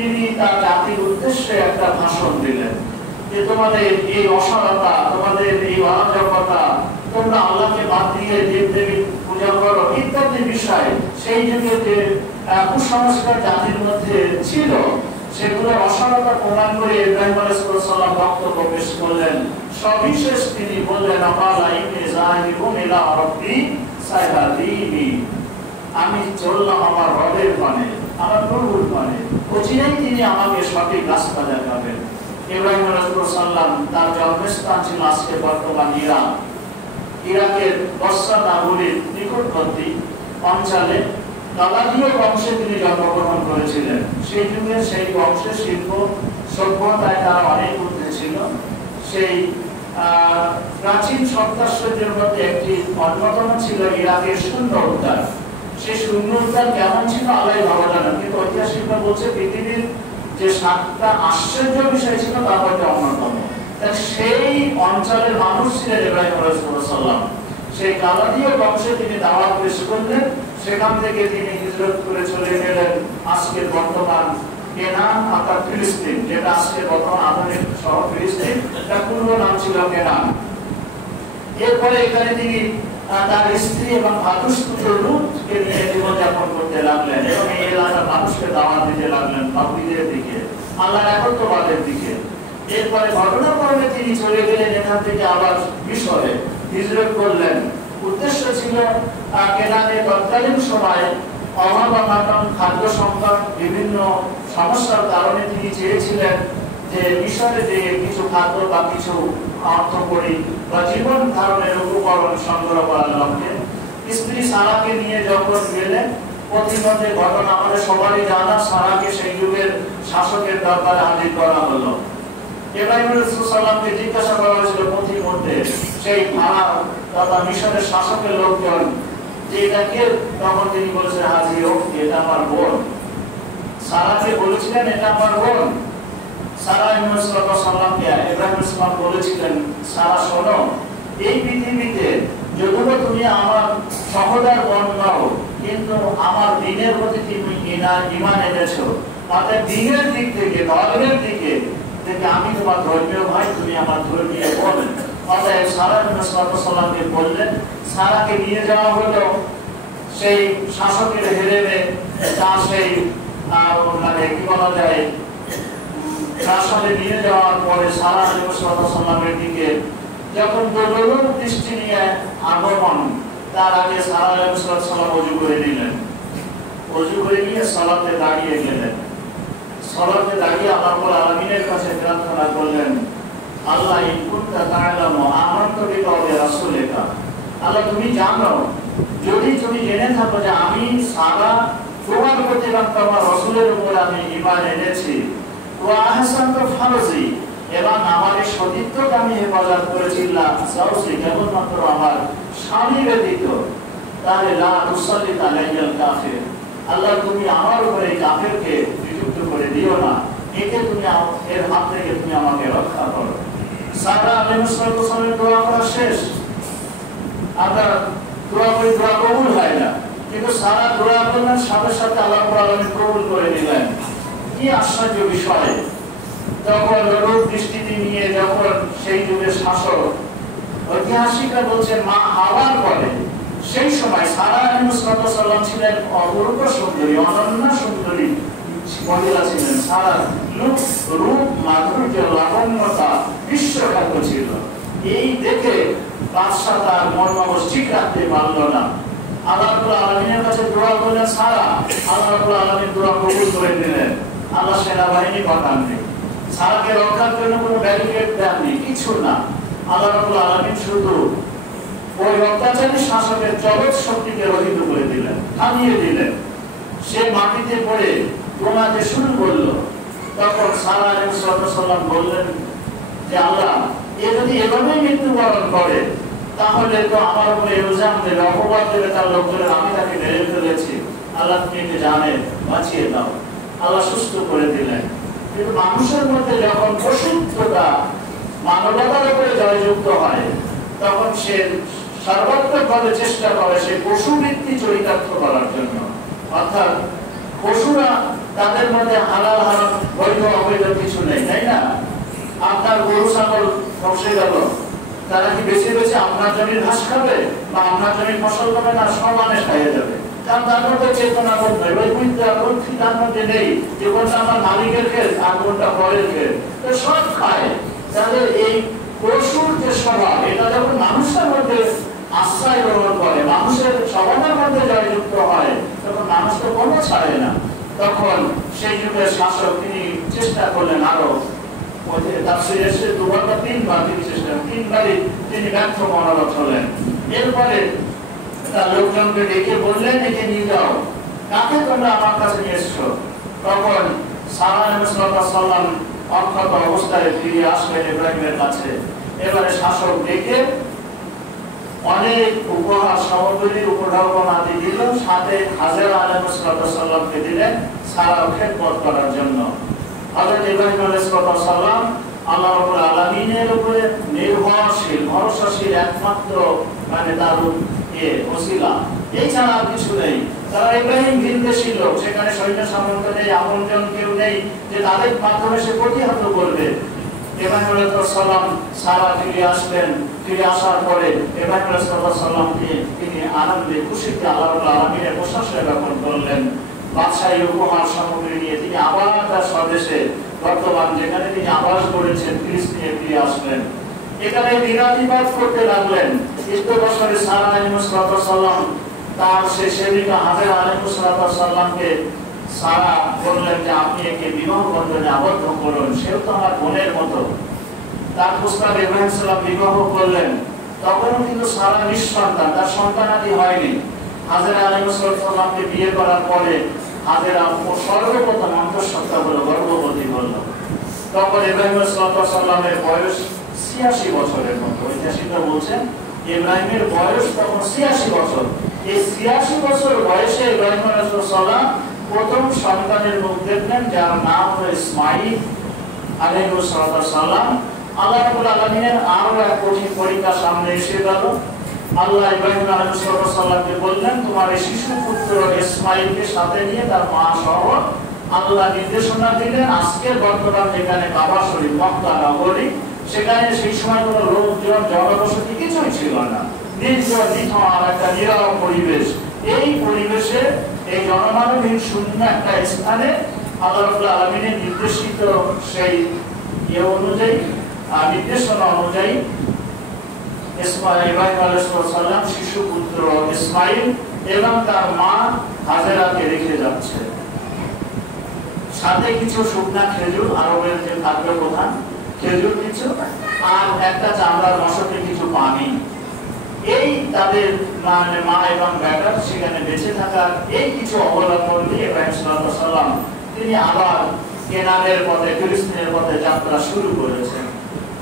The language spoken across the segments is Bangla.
তিনি তার জাতির উদ্দেশ্যে একটা ভাষণ দিলেন যে তোমাদের এই অসারতা, তোমাদের এই অরাজকতা, তোমরা আল্লাহকে বাদ দিয়ে দেবদেবী পূজা করো ইত্যাদি বিষয় সেই যুগে যে কুসংস্কার জাতির মধ্যে ছিল সেগুলোর অসারতা প্রমাণ করে ইব্রাহিম আলাইহিস সালাম বক্তব্য পেশ করলেন। সবিশেষ তিনি বললেন আমি চললাম আমার রবের পানে, আমার প্রভুর পানে, অচিরেই তিনি আমাকে সঠিক রাস্তা দেখাবেন। ইব্রাহিম আলাইহিস সালাম তার জন্মস্থান ছিল আজকে বর্তমান ইরাক, ইরাকের বসরা নগরীর নিকটবর্তী অঞ্চলে গালাদীয় বংশে তিনি জন্মগ্রহণ করেছিলেন। সেই যুগে সেই বংশের শিল্প সভ্যতায় তারা অনেক ঊর্ধ্বে ছিল। সেই প্রাচীন সপ্তাশ্চর্যের মধ্যে একটি অন্যতম ছিল ইরাকের শূন্য উদ্যান। সেই শূন্য উদ্যান কেমন ছিল আল্লাহ ভালো জানেন, কিন্তু ঐতিহাসিকরা বলছে পৃথিবীর যে 7টা আশ্চর্য বিষয় ছিল তার মধ্যে অন্যতম। সেই অঞ্চলের মানুষ ছিলেন ইব্রাহিম আলাইহিস সালাম। সেই গালাদীয় বংশে তিনি দাওয়াত পেশ করলেন। সেখান থেকে তিনি হিজরত করে চলে গেলেন আজকের বর্তমান কেনান অর্থাৎ ফিলিস্তিন, যেটা আজকের বর্তমান আধুনিক শহর ফিলিস্তিন, তার পূর্ব নাম ছিল কেনান। এরপরে এখানে তিনি তার স্ত্রী এবং ভাতুষ্পুত্র লূতকে নিয়ে জীবনযাপন করতে লাগলেন এবং এই এলাকার মানুষকে দাওয়াত দিতে লাগলেন তাওহীদের দিকে, আল্লাহর একত্ববাদের দিকে। এরপরে ঘটনাক্রমে তিনি চলে গেলেন এখান থেকে আবার মিশরে হিজরত করলেন। উদ্দেশ্য ছিল কেনানে তৎকালীন সময়ে অভাব অনাটন, খাদ্য সংকট, বিভিন্ন সমস্যার কারণে তিনি চেয়েছিলেন যে মিশরে যে কিছু খাদ্য বা কিছু অর্থকড়ি বা জীবন ধারণের উপকরণ সংগ্রহ করার লক্ষ্যে স্ত্রী সারাকে নিয়ে যখন গেলেন, প্রতিমধ্যে ঘটনা আমাদের সবারই জানা, সারাকে সেই যুগের শাসকের দরবারে হাজির করা হলো। ইব্রাহিম আলাইহিস সালামকে জিজ্ঞাসা করা হয়েছিল প্রতিমধ্যে সেই ভাড়া তথা মিশরের শাসকের লোকজন যে এটাকে, তখন তিনি বলেছেন হাজির হোক, এটা আমার বোন। সারাকে বলেছিলেন এটা আমার বোন। সারা সালামকে ইব্রাহিম সালাম বলেছিলেন, সারা শোনো, এই পৃথিবীতে যদিও তুমি আমার সহোদর বোন নও, কিন্তু আমার দ্বীনের প্রতি তুমি ঈমান এনেছো, অর্থাৎ দ্বীনের দিক থেকে, ধর্মের দিকে আমি তোমার ধর্মীয় ভাই, তুমি আমার ধর্মীয় বোন। অতএব সারা সালামকে বললেন। সারাকে নিয়ে যাওয়া হলো সেই শাসকের হেরেমে, তার সেই মানে কি বলা যায় প্রাসাদে নিয়ে যাওয়ার পরে সারা সালামের দিকে যখন দোলন দৃষ্টি নিয়ে আগমন, তার আগে সারা সালাম অজু করে নিলেন। অজু করে নিয়ে সালাতে দাঁড়িয়ে গেলেন। সালাতে দাঁড়িয়ে আল্লাহ রাব্বুল আলামিনের কাছে প্রার্থনা করলেন, আল্লাহ ইন কুনতা তা'লামু আমানতু বিকাওলি রাসূলিকা, আল্লাহ তুমি জানো, যদি তুমি জেনে থাকো যে আমি সারা তোমার প্রতি এবং তোমার রাসূলের উপর আমি ঈমান এনেছি, ওয়া আহসানতু ফারজি, এবং আমার এই সতীত্বকে আমি হেফাজত করেছি, জাওজি কেবলমাত্র আমার স্বামী ব্যতীত, তাহলে লা তুসাল্লি আলাইয়াল কাফির, আল্লাহ তুমি আমার উপরে এই কাফেরকে বিযুক্ত করে দিও না, একে তুমি এর হাত থেকে তুমি আমাকে রক্ষা করো। সারা আলাইহিস সালামের দোয়া করা শেষ। আমরা দোয়া করি, দোয়া কবুল হয় না, কিন্তু সারা দোয়া করলেন, সাথে সাথে আল্লাহ রাব্বুল আলামিন কবুল করে দিলেন। কি আশ্চর্য বিষয়! তখন রূপ দৃষ্টিতে নিয়ে যখন সেই যুগের শাসক, ঐতিহাসিকরা বলছেন মা হাওয়ার পরে সেই সময় সারা আলাইহিস সালাম ছিলেন অপূর্ব সুন্দরী, অনন্য সুন্দরী মহিলা ছিলেন। সারা রূপ, মাধুর্য, লাবণ্যতা বিশ্বখ্যাত ছিল। এই দেখে বাদশা তার মন মগজ ঠিক রাখতে পারল না। আল্লাহ রাব্বুল আলামিনের কাছে দোয়া করলেন সারা, আল্লাহ রাব্বুল আলামিন দোয়া কবুল করে নিলেন। আল্লাহ সেনাবাহিনী পাঠাননি, সারাকে রক্ষার জন্য কোনো ব্যারিকেড দেননি, কিছু না। আল্লাহ রাব্বুল আলামিন শুধু ওই অত্যাচারী শাসকের জগৎ শক্তিকে রহিত করে দিলেন, থামিয়ে দিলেন। সে মাটিতে পড়ে ঘুমাতে শুরু করলো। তখন সারা আলাইহিস সালাম বললেন যে আল্লাহ, এ যদি এভাবেই মৃত্যুবরণ করে তাহলে তো আমার উপরে ইলজাম দেবে, অপবাদ দেবে তার লোকজনের, আমি তাকে মেরে ফেলেছি। আল্লাহ তুমি একে জানেন, বাঁচিয়ে দাও। আল্লাহ সুস্থ করে দিলেন। কিন্তু মানুষের মধ্যে যখন পশুত্বতা মানবতার উপরে জয়যুক্ত হয়, তখন সে সর্বাত্মকভাবে চেষ্টা করে সে পশুবৃত্তি চরিতার্থ করার জন্য। অর্থাৎ পশুরা তাদের মধ্যে হালাল হারাম বৈধ অবৈধ কিছু নেই, তাই না? আপনার গরু ছাগল বসে গেল, তারা কি বেছে বেছে আপনার জমির ঘাস খাবে বা আপনার জমির ফসল খাবে না? সমানে খাইয়ে যাবে। কারণ তার মধ্যে চেতনা বোধ নেই, ওই বুদ্ধি তার মধ্যে নেই যে কোনটা আমার মালিকের ক্ষেত আর কোনটা পরের ক্ষেত, সব খায়। তাদের এই পশুর যে স্বভাব, এটা যখন মানুষের মধ্যে আশ্রয় গ্রহণ করে, মানুষের স্বভাবের মধ্যে জয়যুক্ত হয়, তখন মানুষ তো কোনো ছাড়ে না। তখন সেই যুগের শাসক তিনি চেষ্টা করলেন আরো, তিনবারই তিনি ব্যর্থ মনোরথ হলেন। এরপরে তার লোকজনকে ডেকে বললেন, একে নিয়ে যাও, কাকে তোমরা আমার কাছে নিয়ে এসছো? তখন সারা সাল্লাম অক্ষত অবস্থায় ফিরে আসলেন ইব্রাহিমের কাছে। এবারে শাসক ডেকে অনেক উপহার সামগ্রী উপঢৌকন আদি দিল, সাথে হাজেরা আলাইহিস সালামকে দিলেন সারার খেদমত করার জন্য। হযরত ইব্রাহিম আলাইহিস সালাম আল্লাহ রাব্বুল আলামিনের উপরে নির্ভরশীল, ভরসাশীল একমাত্র তার ওসিলা, এছাড়া আর কিছু নেই। তারা ইব্রাহিম ভিনদেশী লোক, সেখানে সৈন্য সামন্ত নেই, আপনজন কেউ নেই যে তাদের মাধ্যমে সে প্রতিহত করবে। ইব্রাহিম আলাইহিস সালাম সারা ফিরে আসলেন। ফিরে আসার পরে ইব্রাহিম আলাইহিস সালামকে তিনি আনন্দে খুশিতে আল্লাহ রাব্বুল আলামিনের প্রশংসা জ্ঞাপন করলেন। বাদশাহী উপহার সামগ্রী নিয়ে তিনি আবার তার স্বদেশে, বর্তমান যেখানে তিনি আবাস করেছেন, ফিলিস্তিনে ফিরে আসলেন। এখানে দিনাতিবাদ করতে লাগলেন। ১৪ বছরের সারা আলাইহিস সালাম তার সেই সেবিকা হাজেরা আলাইহিস সালামকে সারা বললেন যে আপনি একে বিবাহ বন্ধনে আবদ্ধ করুন, সেও তো আমার বোনের মতো। তার প্রস্তাবে ইব্রাহিম সালাম বিবাহ করলেন। তখন কিন্তু সারা নিঃসন্তান, তার সন্তানাদি হয়নি। হাজেরা আলাইহিস সালামকে বিয়ে করার পরে হাজেরা সর্বপ্রথম অন্তঃসত্ত্বা হলো, গর্ভবতী হল। তখন ইব্রাহিম সালামের বয়স ৮৬ বছরের মতো। ঐতিহাসিকরা বলছেন ইব্রাহিমের বয়স তখন ৮৬ বছর। এই ৮৬ বছর বয়সে ইব্রাহিম সালাম প্রথম সন্তানের মুখ দেখলেন, যার নাম হলো ইসমাঈল আলাইহিস সালাম। আল্লাহ রাব্বুল আলামিনের আরো এক কঠিন পরীক্ষা সামনে এসে গেল। আল্লাহ ইব্রাহিম আলাইহিস সালামকে বললেন, তোমার এই শিশু পুত্র ইসমাঈলকে সাথে নিয়ে তার মা সহ আল্লাহ নির্দেশনা দিলেন, আজকের বর্তমান যেখানে কাবা শরীফ মক্কা নগরী, সেখানে সেই সময় কোনো লোকজন জনবসতি কিছুই ছিল না, নির্জন নিথর একটা নীরব পরিবেশ। এই পরিবেশে এই জনমানবহীন শূন্য একটা স্থানে আল্লাহ রাব্বুল আলামিনের নির্দেশিত সেই অনুযায়ী, নির্দেশনা অনুযায়ী ইব্রাহিম আলাইহিস সালাম শিশু পুত্র ইসমাঈল এবং তার মা হাজেরাকে রেখে যাচ্ছে। সাথে কিছু শুকনা খেজুর, আরবের যে খাদ্য প্রধান খেজুর কিছু, আর একটা চামড়ার মশকে কিছু পানি। এই তাদের মা এবং বেটা সেখানে বেঁচে থাকার এই কিছু অবলম্বন দিয়ে ইব্রাহিম সালাম তিনি আবার কেনানের পথে, ফিলিস্তিনের পথে যাত্রা শুরু করেছেন।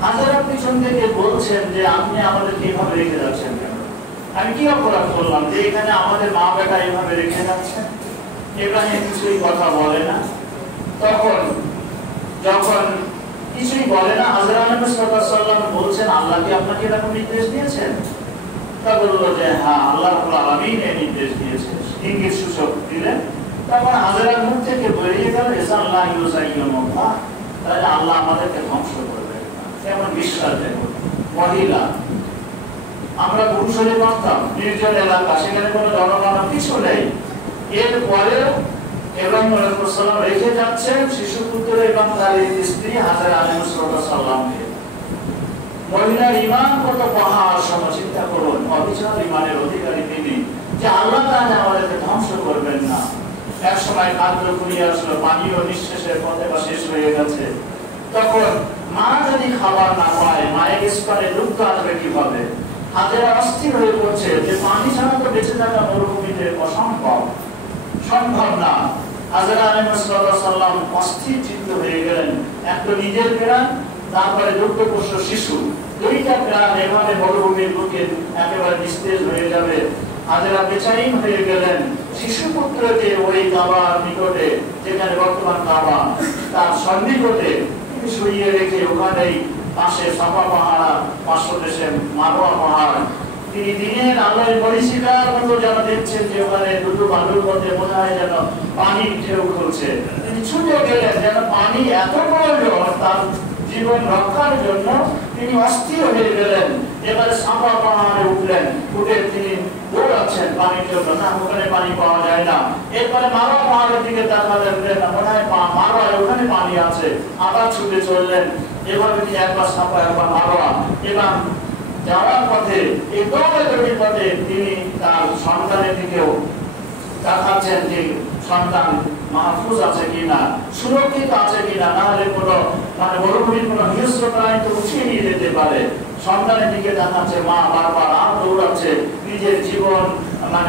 হাজেরা পিছন থেকে বলছেন যে আপনি আমাদের কিভাবে রেখে যাচ্ছেন, কেন? আমি কি অপরাধ করলাম যে এখানে আমাদের মা বেটা এইভাবে রেখে যাচ্ছেন? ইব্রাহিম কিছুই কথা বলে না। তখন যখন কিছুই বলে না, হাজেরা আলাইহিস সালাম বলছেন, আল্লাহ কি আপনাকে এরকম নির্দেশ দিয়েছেন? তা বলল যে হ্যাঁ, আল্লাহ রাব্বুল আলামিন এই নির্দেশ দিয়েছেন, ইঙ্গিত সূচক দিলেন। তখন হাজেরার মুখ থেকে বেরিয়ে গেল, ইসাল্লাহ ইউসাইয়ুমুল্লাহ, তাহলে আল্লাহ আমাদেরকে ধ্বংস করবে। কেমন বিশ্বাস দেখুন। মহিলা, আমরা পুরুষরে করতাম নির্জন এলাকা, সেখানে কোনো জনগণনা কিছু নেই। এরপরে ইব্রাহিম আলাইহিস সালাম রেখে যাচ্ছেন শিশু পুত্র এবং তার স্ত্রী হাজেরা আলাইহিস সালামকে। মহিলার ঈমান কত পাহাড় সম, চিন্তা করুন। অবিচল ঈমানের অধিকারী তিনি, যে আল্লাহ তাআলা আমাদেরকে ধ্বংস করবেন না। এক সময় খাদ্য ফুরিয়ে আসলো, পানিও নিঃশেষের পথে বা শেষ হয়ে গেছে। তখন মা যদি খাবার না পায়, মায়ের স্তনে দুধ আসবে কিভাবে? হাজেরা অস্থির হয়ে পড়ছে যে পানি ছাড়া তো বেঁচে থাকা মরুভূমিতে অসম্ভব, সম্ভব না। হাজেরা আলাইহিস সালাম অস্থির চিত্ত হয়ে গেলেন। এক তো নিজের প্রাণ, তারপরে দুগ্ধপোষ্য শিশু, দুইটা প্রাণ এভাবে মরুভূমির বুকে একেবারে নিস্তেজ হয়ে যাবে। হাজেরা বেচাইন হয়ে গেলেন। শিশু পুত্রকে ওই কাবার নিকটে, যেখানে বর্তমান কাবা, তার সন্নিকটে শুইয়ে রেখে ওখানেই পাশে সাফা পাহাড়, পার্শ্বদেশে মারওয়া পাহাড়, তিনি দিনের আলোয় পরিষ্কার মতো যেন দেখছেন যে ওখানে দুটো বালুর মধ্যে মনে হয় যেন পানির ঢেউ খুলছে। তিনি ছুটে গেলেন, যেন পানি এত প্রয়োজন তার জীবন রক্ষার জন্য, তিনি অস্থির হয়ে গেলেন। এবারে সাফা পাহাড়ে উঠলেন, উঠে তিনি দৌড়াচ্ছেন পানির জন্য, না ওখানে পানি পাওয়া যায় না। এরপরে মারোয়া পাহাড়ের দিকে তাকালেন, মনে হয় মারোয়া ওখানে পানি আছে, আবার ছুটে চললেন। এভাবে তিনি একবার সাফা একবার মারোয়া, এবং যাওয়ার পথে এই দৌড়াদৌড়ির পথে তিনি তার সন্তানের দিকেও তাকাচ্ছেন যে সন্তান মাহফুজ আছে কিনা, সুরক্ষিত আছে কিনা, না হলে কোনো মরুভূমির কোনো হিংস্র প্রাণী তো উঠিয়ে নিয়ে যেতে পারে। সন্তানের দিকে দেখাচ্ছে, মা বারবার আর দৌড়াচ্ছে নিজের জীবন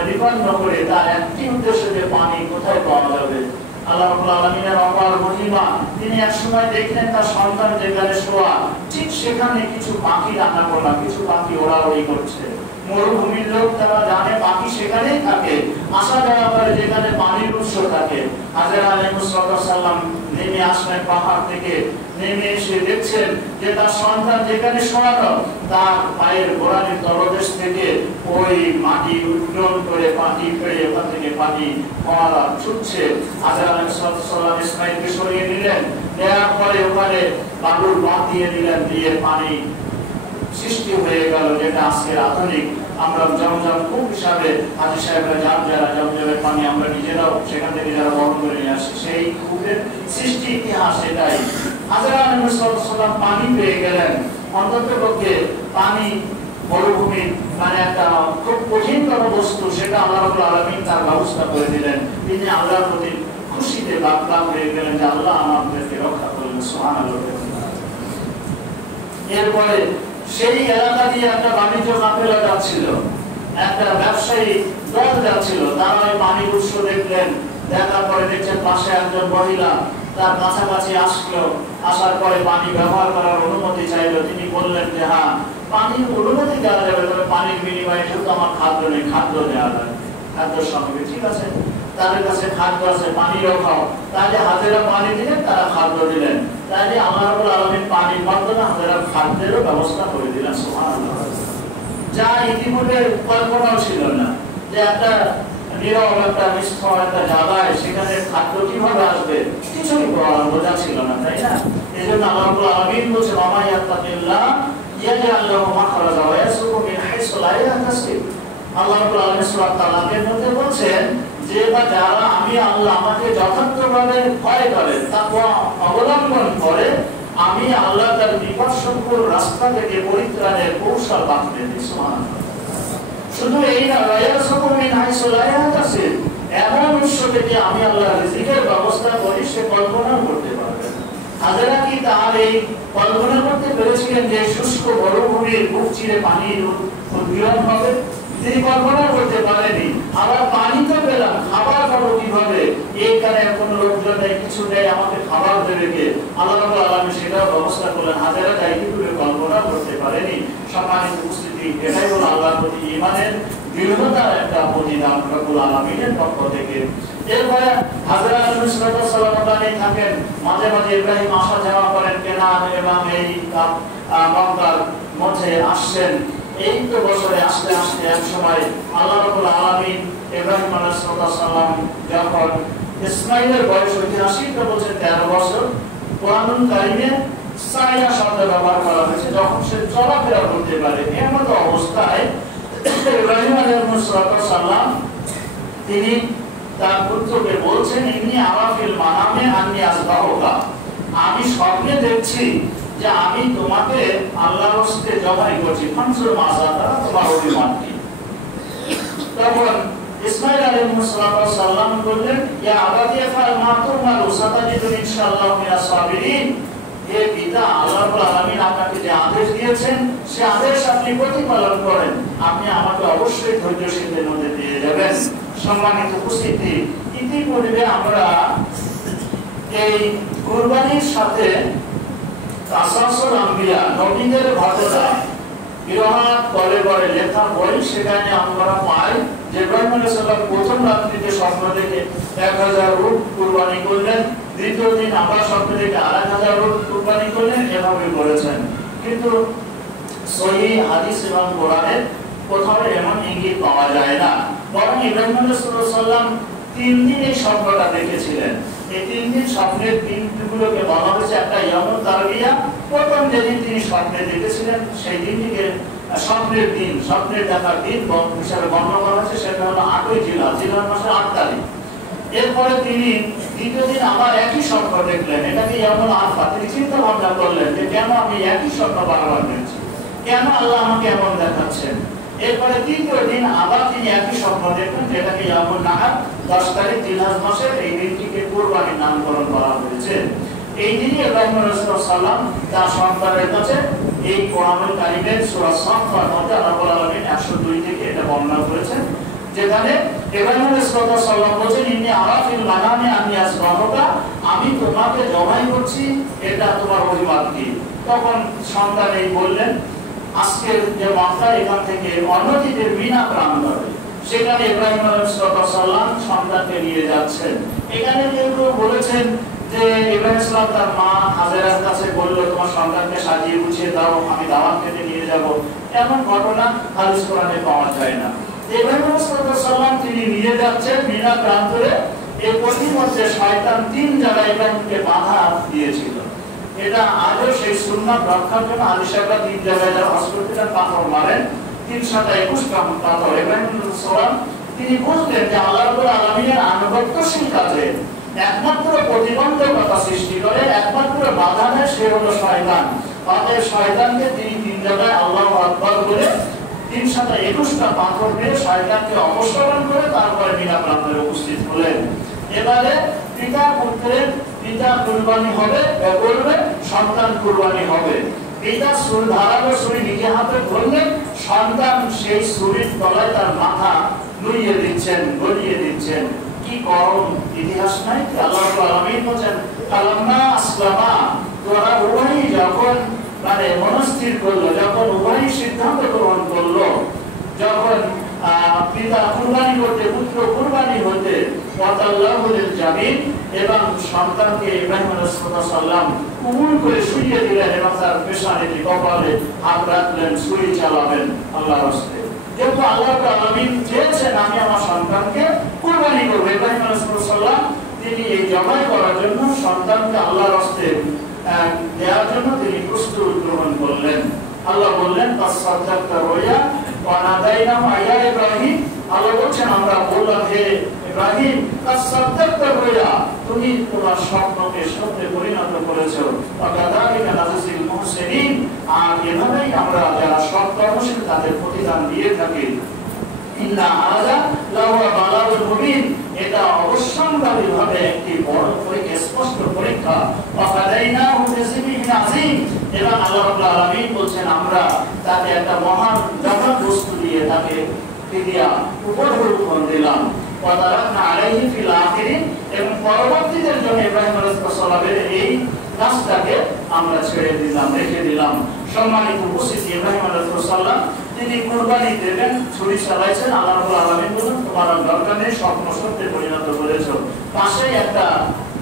বিপন্ন করে, তার একটি উদ্দেশ্য যে পানি কোথায় পাওয়া যাবে। আল্লাহ রাব্বুল আলামিনের অপার মহিমা, তিনি এক সময় দেখলেন তার সন্তান যেখানে শোয়া ঠিক সেখানে কিছু পাখি রান্না করলাম, কিছু পাখি ওড়াউড়ি করছে। মরুভূমির লোক তারা জানে পাখি সেখানেই থাকে, আসা যাওয়া করে যেখানে পানির উৎস থাকে। হাজেরা আলাইহিস সালাম নেমে আসলেন পাহাড় থেকে, নেমে এসে দেখছেন যে তার সন্তান যেখানে শোয়ানো তার পায়ের গোড়ালির তলদেশ থেকে ওই মাটি উত্তোলন করে পানি পেড়ে ওখান থেকে পানি ফোয়ারা ছুটছে। হাজেরা আলাইহিস সালাম ইসমাঈলকে সরিয়ে নিলেন, নেওয়ার পরে ওখানে বালুর বাঁধ দিয়ে দিলেন, দিয়ে পানি সৃষ্টি হয়ে গেল, যেটা আজকের আধুনিক আমরা জমজম কূপ হিসাবে হাজী সাহেবরা যারা জমজমের পানি আমরা নিজেরাও সেখান থেকে যারা বহন করে নিয়ে আসি, সেই কূপের সৃষ্টি ইতিহাস এটাই। হাজরা আলাইহিস সালাম পানি পেয়ে গেলেন। অন্তত পক্ষে পানি মরুভূমি একটা খুব কঠিনতম বস্তু, সেটা আল্লাহ রাব্বুল আলামিন তার ব্যবস্থা করে দিলেন। তিনি আল্লাহর প্রতি খুশিতে বাগবাগ হয়ে গেলেন যে আল্লাহ আমাদেরকে রক্ষা করলেন, সুবহানাল্লাহ। এরপরে সেই এলাকা দিয়ে একটা বাণিজ্য কাফেলা যাচ্ছিল, একটা ব্যবসায়ী দল যাচ্ছিল, তারা ওই পানির উৎস দেখলেন, দেখার পরে দেখছেন পাশে একজন মহিলা তার কাছাকাছি আসলো, আসার পরে পানি ব্যবহার করার অনুমতি চাইলো। তিনি বললেন যে হ্যাঁ পানির অনুমতি দেওয়া যাবে, তবে পানির বিনিময়ে শুধু আমার খাদ্য নেই, খাদ্য দেওয়া যাবে, খাদ্যের সঙ্গে। ঠিক আছে, তাদের কাছে খাদ্য আছে, পানিও খাও। তাহলে হাজেরা পানি দিলেন, তারা খাদ্য দিলেন। তাহলে আল্লাহ রাব্বুল আলামিন পানির মাধ্যমে হাজেরা খাদ্যেরও ব্যবস্থা করে দিলেন, সুবহানাল্লাহ। যা ইতিপূর্বে কল্পনাও ছিল না, যে একটা নীরব একটা নিষ্ঠুর একটা জায়গায় সেখানে খাদ্য কিভাবে আসবে, কিছুই বোঝা ছিল না, তাই না? এই জন্য আল্লাহ রাব্বুল আলামিন বলছেন ওয়া ইয়াত্তাকিল্লাহ ইয়াজআল লাহু মাখরাজা ওয়া ইয়ারযুকহু মিন হাইসু লা ইয়াহতাসিব। আল্লাহ রাব্বুল আলামিন সূরা তালাকের মধ্যে বলছেন যে যারা আমি আল্লাহ আমাকে যথার্থভাবে ভয় করে, তাকওয়া অবলম্বন করে, আমি আল্লাহ তার বিপদসংকুল রাস্তা থেকে পরিত্রাণের কৌশল বাতলে দিই, সুবহানাল্লাহ। শুধু এই না, ইয়ারযুকহু মিন হাইসু লা ইয়াহতাসিব, এমন উৎস থেকে আমি আল্লাহ রিজিকের ব্যবস্থা করি সে কল্পনা করতে পারবে। হাজেরা কি তার এই কল্পনা করতে পেরেছিলেন যে শুষ্ক মরুভূমির বুক চিরে পানির উদ্গীরণ হবে? তিনি কল্পনা করতে পারেনি। আবার পানি তো পেলাম, খাবার পাবো কিভাবে? এইখানে কোনো লোকজন নেই, কিছু নেই, আমাকে খাবার দেবে কে? আল্লাহ রাব্বুল আলামিন সেটাও ব্যবস্থা করলেন। হাজেরা তাই কিভাবে কল্পনা করতে পারেনি। সম্মানিত উপস্থিতি, এটাই হলো আল্লাহর প্রতি ঈমানের দৃঢ়তার একটা প্রতিদান রাব্বুল আলামিনের পক্ষ থেকে। এরপরে হাজরা আলাইহিস সালাম থাকেন, মাঝে মাঝে ইব্রাহিম আসা যাওয়া করেন কেনান এবং এই মক্কার মধ্যে আসছেন। এই তো বছরে আস্তে আস্তে এক সময় আল্লাহ রাব্বুল আলামিন ইব্রাহিম আলাইহিস সালাম যখন ইসমাঈলের বয়স ৮৮, তো বলছে ১৩ বছর, কোরআনুল কারীমে সায়া শব্দ ব্যবহার করা হয়েছে, যখন সে চলাফেরা করতে পারে। এমন অবস্থায় ইব্রাহিম আলাইহিস সালাম তিনি তার পুত্রকে বলছেন, ইন্নী আরা ফিল মানামে আন্নী আযবাহুকা, আমি স্বপ্নে দেখছি যে আমি তোমাকে আল্লাহর রাস্তায় জবাই করছি, ফানসুর মাযাতা, তোমার অভিমান কি? তখন ইসমাঈল আলাইহিস সালাম বললেন, ইয়া আবাদি ফাল মা তুমারু সাতাজিদুন ইনশাআল্লাহু মিনাস সাবিরিন। হে পিতা, আল্লাহ রাব্বুল আলামিন আপনাকে যে আদেশ দিয়েছেন সে আদেশ আপনি প্রতিপালন করেন, আপনি আমাকে অবশ্যই ধৈর্যশীলদের মধ্যে দিয়ে যাবেন। সম্মানিত উপস্থিতি, ইতিপূর্বে আমরা এই কুরবানির সাথে কাসাসুল আম্বিয়া, নবীদের ঘটনা বিরাট করে করে লেখা বই, সেখানে আমরা পাই যে ইব্রাহিম আলাইহিস সালাম প্রথম রাত্রিতে স্বপ্ন দেখে ১০০০ উট কুরবানি করলেন, দ্বিতীয় দিন আবার স্বপ্ন দেখে ২,৫০০ উট কুরবানি করলেন, এভাবে করেছেন। কিন্তু সহিহ হাদিস এবং কোরআনে কোথাও এমন ইঙ্গিত পাওয়া যায় না। বরং ইব্রাহিম আলাইহিস সালাম 3 দিন এই স্বপ্নটা দেখেছিলেন। এই 3 দিন স্বপ্নের দিনগুলোকে বলা হয়েছে একটা ইয়ামুত তারবিয়া। প্রথম যেদিন তিনি স্বপ্নে দেখেছিলেন সেই দিনটিকে স্বপ্নের দিন, স্বপ্নের দেখার দিন হিসাবে বর্ণনা করা হয়েছে, সেটা হলো 8ই জিলহজ মাসের 8 তারিখ। এরপরে তিনি দ্বিতীয় দিন আবার একই স্বপ্ন দেখলেন, এটাকে ইয়ামুল আরফা। তিনি চিন্তা ভাবনা করলেন যে কেন আমি একই স্বপ্ন বারবার দেখছি, কেন আল্লাহ আমাকে এমন দেখাচ্ছেন। এরপরে তৃতীয় দিন আবার তিনি একই স্বপ্ন দেখলেন, যেটাকে ইয়ামুল নাহার, 10 তারিখ জিলহজ মাসের। এই দিনটিকে কুরবানির নামকরণ করা হয়েছে। এই দিনই ইব্রাহিম আলাইহিস সালাম তার সন্তানের কাছে এই কোরআনুল কারীমের সূরা সাফফাত মধ্যে আল্লাহ রাব্বুল আলামিন 102 থেকে এটা বর্ণনা করেছেন, যেখানে ইব্রাহিম আলাইহিস সালাম বলেন, ইন্নী আরা ফিল মানামি আন্নী আসবাহুকা, আমি তোমাকে জবাই করছি, এটা তোমার অভিমত কি? তখন সন্তান এই বললেন, আজকের যে মাত্রা এখান থেকে অন্যদিকে মিনা প্রান্তরে, সেখানে ইব্রাহিম আলাইহিস সালাম সন্তানকে নিয়ে যাচ্ছেন। এখানে কেউ বলেছেন যে ইব্রাহিম সালাম তার মা হাজেরার কাছে বলল, তোমার সন্তানকে সাজিয়ে গুছিয়ে দাও, আমি দাওয়াত খেতে নিয়ে যাব। এমন ঘটনা হাদিস কোরআনে পাওয়া যায় না। ইব্রাহিম আলাইহিস সালাম তিনি নিয়ে যাচ্ছেন মিনা প্রান্তরে। এই পথিমধ্যে শয়তান 3 জায়গায় ইব্রাহিমকে বাধা দিয়েছিল। এটা আজও সেই সুন্নাত রক্ষার জন্য আলিশারা 3 জায়গায় যারা হসপিটাল পাথর মারেন, 321টা পাথর। ইব্রাহিম আলাইহিস সালাম তিনি বুঝলেন যে আল্লাহ রাব্বুল আলামিনের আনুগত্যশীল কাজে একমাত্র প্রতিবন্ধকতা সৃষ্টি করে, একমাত্র বাধা দেয়, সে হলো শয়তান। অতএব শয়তানকে তিনি 3 জায়গায় আল্লাহু আকবার বলে 321টা পাথর দিয়ে শয়তানকে অপসারণ করে তারপরে মিনা প্রান্তরে উপস্থিত হলেন। এবারে পিতা কুরবানি হবে, বলবে সন্তান কুরবানি হবে। পিতা ধারালো ছুরি নিজে হাতে ধরলেন, সন্তান সেই ছুরির তলায় তার মাথা নুইয়ে দিচ্ছেন, গলিয়ে দিচ্ছেন। কি করম ইতিহাস নাই? আল্লাহ রাব্বুল আলামিন বলেন, কালাম্মা আসলামা, তোরা উভয়ই যখন মনস্থির করলো, যখন উভয়ই সিদ্ধান্ত গ্রহণ করলো, যখন পিতা কুরবানি করতে, পুত্র কুরবানি হতে, ওয়াতাল্লাহু লিল জামিন, এবং সন্তানকে ইব্রাহিম আলাইহিস সালাম কুবুল করে শুইয়ে দিলেন এবং তার পেছনে কপালে হাত রাখলেন, ছুরি চালাবেন আল্লাহর রাস্তায়। যেহেতু আল্লাহ রাব্বুল আলামিন চেয়েছেন আমি আমার সন্তানকে কুরবানি করব, ইব্রাহিম আলাইহিস সালাম তিনি এই জবাই করার জন্য সন্তানকে আল্লাহর রাস্তায় দেওয়ার জন্য তিনি প্রস্তুত গ্রহণ করলেন। আল্লাহ বললেন, তাসাদ্দাকতা রুয়া ওয়া নাদাইনাহু ইয়া ইব্রাহিম। আল্লাহ বলেন, আমরা বললাম, হে ইব্রাহিম, তাসাদ্দাকতা রুয়া, তুমি তোমার স্বপ্নকে সত্যে পরিণত করেছো। ওয়া কাযালিকা নাজিল মুহসিনিন, আর এভাবেই আমরা যারা সৎকর্মশীল তাদের প্রতিদান দিয়ে থাকি। ইন্না হাযা লাহুয়া বালাগুল মুবিন, এটা অবশ্যম্ভাবীভাবে একটি বড় পরীক্ষা, স্পষ্ট পরীক্ষা। ওয়া ফাদাইনাহু বিযিবহিন আযীম, এবং আল্লাহ রাব্বুল আলামিন বলেন আমরা তাকে একটা মহান জবাব বস্তু দিয়ে তাকে ফিদিয়া উপঢৌকন দিলাম। ওয়া তারাকনা আলাইহি ফিল আখিরিন, এবং পরবর্তীদের জন্য ইব্রাহিম আলাইহিস সালামের এই কাজটাকে আমরা ছেড়ে দিলাম, রেখে দিলাম। সম্মানিত উপস্থিতি, ইব্রাহিম আলাইহিস সালাম তিনি কুরবানি দেবেন, ছুরি চালাইছেন। আল্লাহ রাব্বুল আলামিন বলেন, তোমার দরকার নেই, স্বপ্ন সত্যে পরিণত করেছো। পাশেই একটা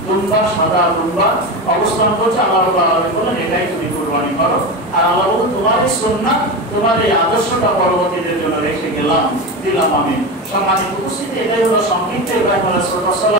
দুম্বা, সাদা দুম্বা অবস্থান করছে। আল্লাহ রাব্বুল আলামিন বলেন, এটাই তুমি কুরবানি করো। আর আল্লাহ বলেন, তোমার এই সুন্নাত, তোমার এই আদর্শটা পরবর্তীদের জন্য রেখে দিলাম আমি। সম্মানিত উপস্থিতি, এটাই হলো সংক্ষিপ্ত ইব্রাহিম আলাইহিস সালাম